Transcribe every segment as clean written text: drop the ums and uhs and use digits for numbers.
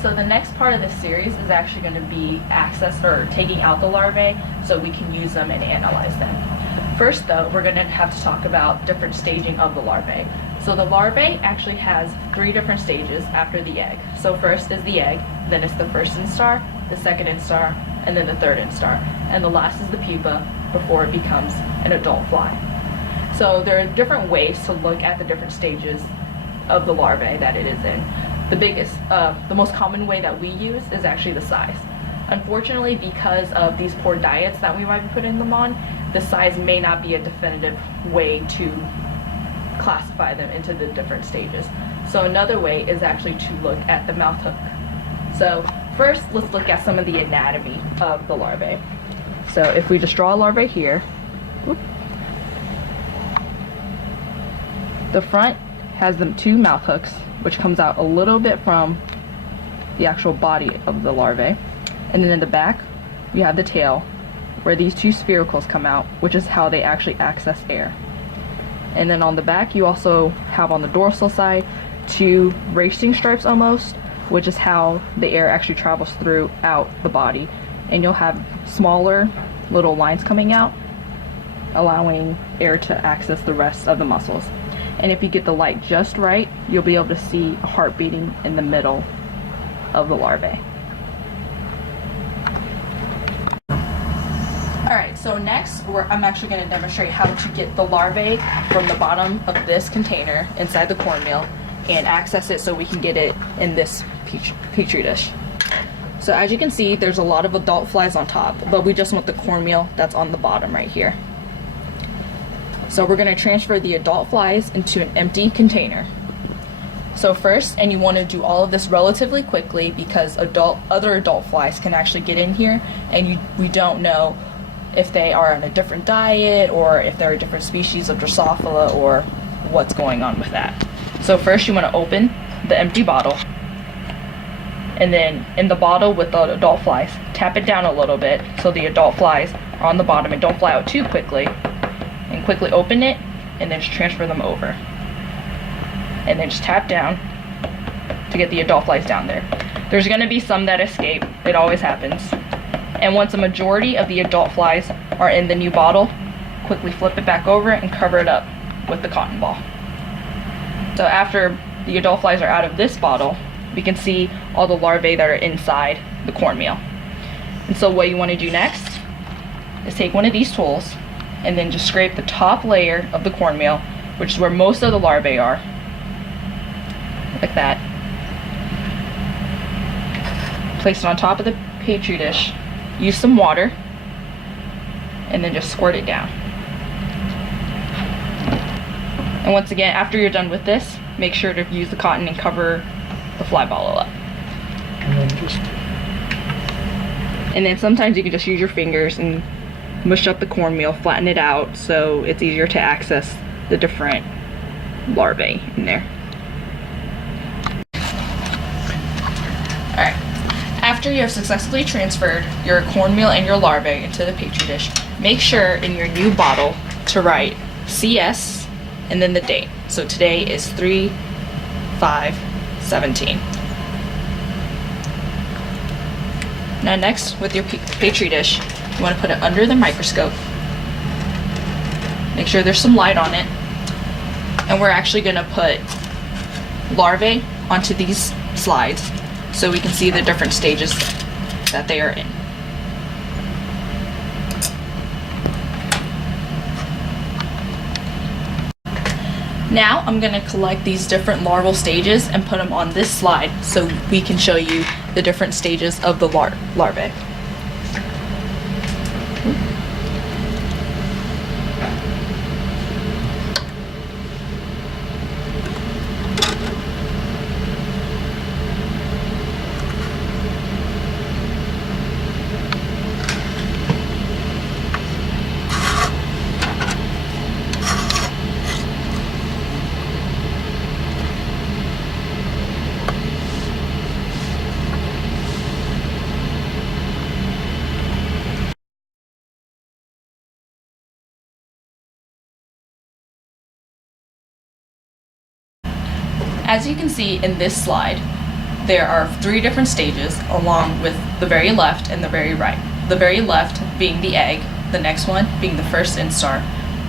so the next part of this series is actually going to be taking out the larvae so we can use them and analyze them. First though, we're going to have to talk about different staging of the larvae. So the larvae actually has 3 different stages after the egg. So first is the egg, then it's the first instar, the second instar, and then the third instar. And the last is the pupa before it becomes an adult fly. So there are different ways to look at the different stages of the larvae that it is in. The most common way that we use is actually the size. Unfortunately, because of these poor diets that we might be putting them on, the size may not be a definitive way to classify them into the different stages. So another way is actually to look at the mouth hook. So first, let's look at some of the anatomy of the larvae. So if we just draw a larvae here, the front has the 2 mouth hooks, which comes out a little bit from the actual body of the larvae. And then in the back, you have the tail, where these 2 spiracles come out, which is how they actually access air. And then on the back, you also have on the dorsal side 2 racing stripes almost, which is how the air actually travels throughout the body. And you'll have smaller little lines coming out, allowing air to access the rest of the muscles. And if you get the light just right, you'll be able to see a heart beating in the middle of the larvae. Alright, so next I'm actually going to demonstrate how to get the larvae from the bottom of this container inside the cornmeal and access it so we can get it in this petri dish. So as you can see, there's a lot of adult flies on top, but we just want the cornmeal that's on the bottom right here. So we're going to transfer the adult flies into an empty container. So first, and you want to do all of this relatively quickly because other adult flies can actually get in here, and we don't know if they are on a different diet or if they're a different species of Drosophila or what's going on with that. So first you want to open the empty bottle, and then in the bottle with the adult flies, tap it down a little bit so the adult flies are on the bottom and don't fly out too quickly, and quickly open it and then just transfer them over. And then just tap down to get the adult flies down there. There's going to be some that escape, it always happens. And once a majority of the adult flies are in the new bottle, quickly flip it back over and cover it up with the cotton ball. So after the adult flies are out of this bottle, we can see all the larvae that are inside the cornmeal. And so what you want to do next is take one of these tools and then just scrape the top layer of the cornmeal, which is where most of the larvae are, like that. Place it on top of the petri dish, use some water, and then just squirt it down. And once again, after you're done with this, make sure to use the cotton and cover the fly bottle up. And then sometimes you can just use your fingers and mush up the cornmeal, flatten it out so it's easier to access the different larvae in there. Alright, after you have successfully transferred your cornmeal and your larvae into the petri dish, make sure in your new bottle to write CS and then the date. So today is 3/5/17. Now next, with your petri dish, you want to put it under the microscope. Make sure there's some light on it. And we're actually going to put larvae onto these slides so we can see the different stages that they are in. Now I'm going to collect these different larval stages and put them on this slide so we can show you the different stages of the larvae. As you can see in this slide, there are 3 different stages along with the very left and the very right. The very left being the egg, the next one being the first instar,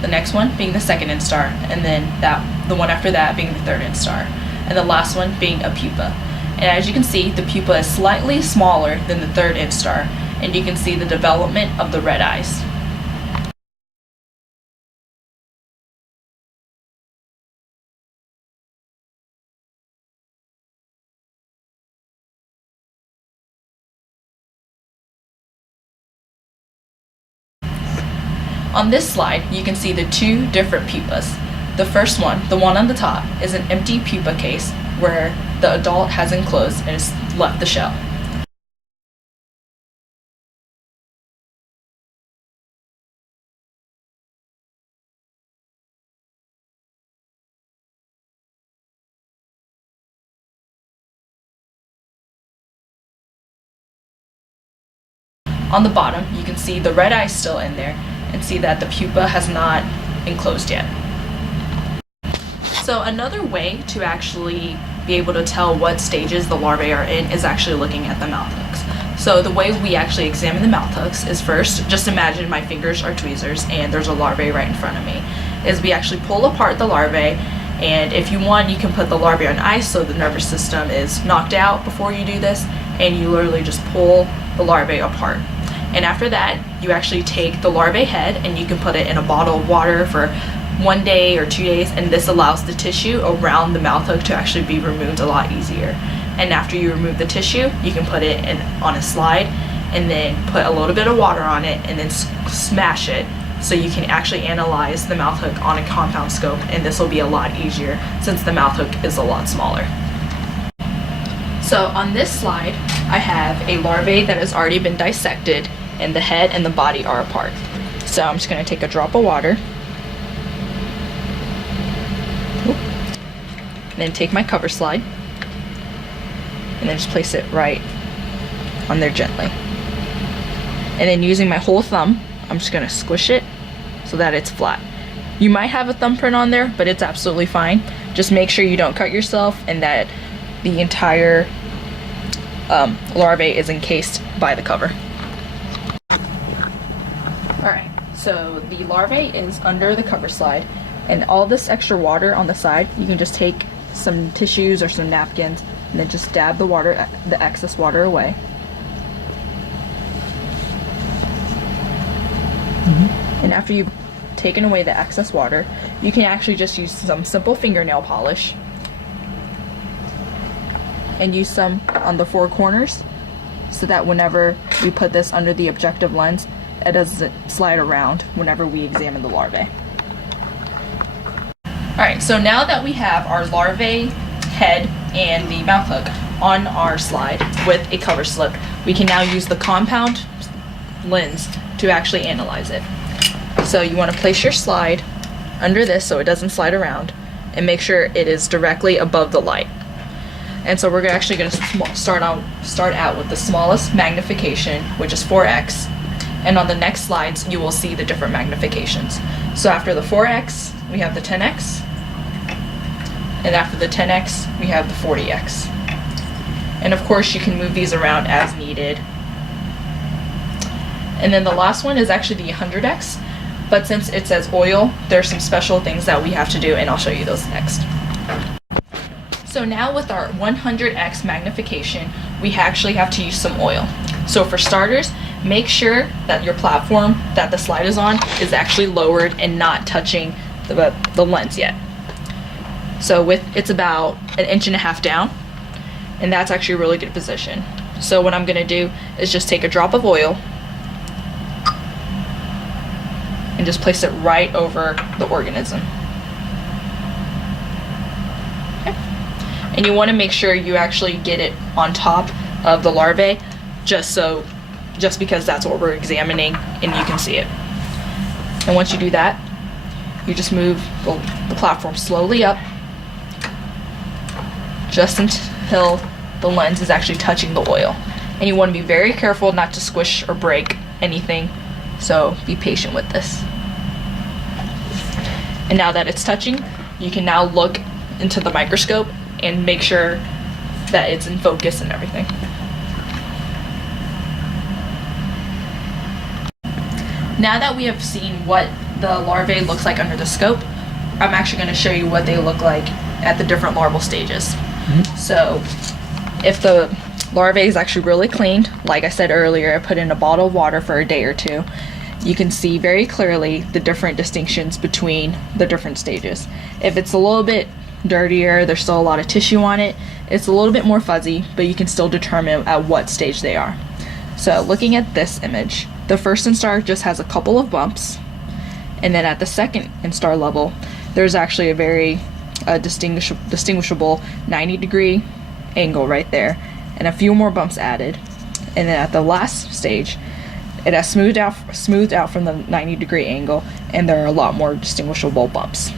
the next one being the second instar, and then the one after that being the third instar, and the last one being a pupa. And as you can see, the pupa is slightly smaller than the third instar, and you can see the development of the red eyes. On this slide, you can see the 2 different pupas. The first one, the one on the top, is an empty pupa case where the adult has enclosed and has left the shell. On the bottom, you can see the red eyes still in there and see that the pupa has not enclosed yet. So another way to actually be able to tell what stages the larvae are in is actually looking at the mouth hooks. So the way we actually examine the mouth hooks is first, just imagine my fingers are tweezers and there's a larvae right in front of me, is we actually pull apart the larvae, and if you want, you can put the larvae on ice so the nervous system is knocked out before you do this, and you literally just pull the larvae apart. And after that, you actually take the larvae head and you can put it in a bottle of water for 1 day or 2 days, and this allows the tissue around the mouth hook to actually be removed a lot easier. And after you remove the tissue, you can put it on a slide and then put a little bit of water on it and then smash it so you can actually analyze the mouth hook on a compound scope, and this will be a lot easier since the mouth hook is a lot smaller. So on this slide, I have a larvae that has already been dissected and the head and the body are apart. So I'm just going to take a drop of water and then take my cover slide and then just place it right on there gently. And then using my whole thumb, I'm just going to squish it so that it's flat. You might have a thumbprint on there, but it's absolutely fine. Just make sure you don't cut yourself and that the entire larvae is encased by the cover. Alright, so the larvae is under the cover slide, and all this extra water on the side, you can just take some tissues or some napkins and then just dab the excess water away. And after you've taken away the excess water, you can actually just use some simple fingernail polish and use some on the 4 corners so that whenever we put this under the objective lens, it doesn't slide around whenever we examine the larvae. Alright, so now that we have our larvae head and the mouth hook on our slide with a cover slip, we can now use the compound lens to actually analyze it. So you want to place your slide under this so it doesn't slide around, and make sure it is directly above the light. And so we're actually going to start out with the smallest magnification, which is 4x. And on the next slides, you will see the different magnifications. So after the 4x, we have the 10x. And after the 10x, we have the 40x. And of course, you can move these around as needed. And then the last one is actually the 100x. But since it says oil, there's some special things that we have to do, and I'll show you those next. So now with our 100x magnification, we actually have to use some oil. So for starters, make sure that your platform that the slide is on is actually lowered and not touching the lens yet. So it's about 1.5 inches down, and that's actually a really good position. So what I'm going to do is just take a drop of oil and just place it right over the organism. Okay. And you want to make sure you actually get it on top of the larvae, just because that's what we're examining and you can see it. And once you do that, you just move the platform slowly up just until the lens is actually touching the oil. And you want to be very careful not to squish or break anything, so be patient with this. And now that it's touching, you can now look into the microscope and make sure that it's in focus and everything. Now that we have seen what the larvae looks like under the scope, I'm actually going to show you what they look like at the different larval stages. So if the larvae is actually really cleaned, like I said earlier, I put in a bottle of water for a day or two, you can see very clearly the different distinctions between the different stages. If it's a little bit dirtier, there's still a lot of tissue on it, it's a little bit more fuzzy, but you can still determine at what stage they are. So looking at this image, the first instar just has a couple of bumps, and then at the second instar level, there's actually a very distinguishable 90-degree angle right there, and a few more bumps added. And then at the last stage, it has smoothed out from the 90-degree angle, and there are a lot more distinguishable bumps.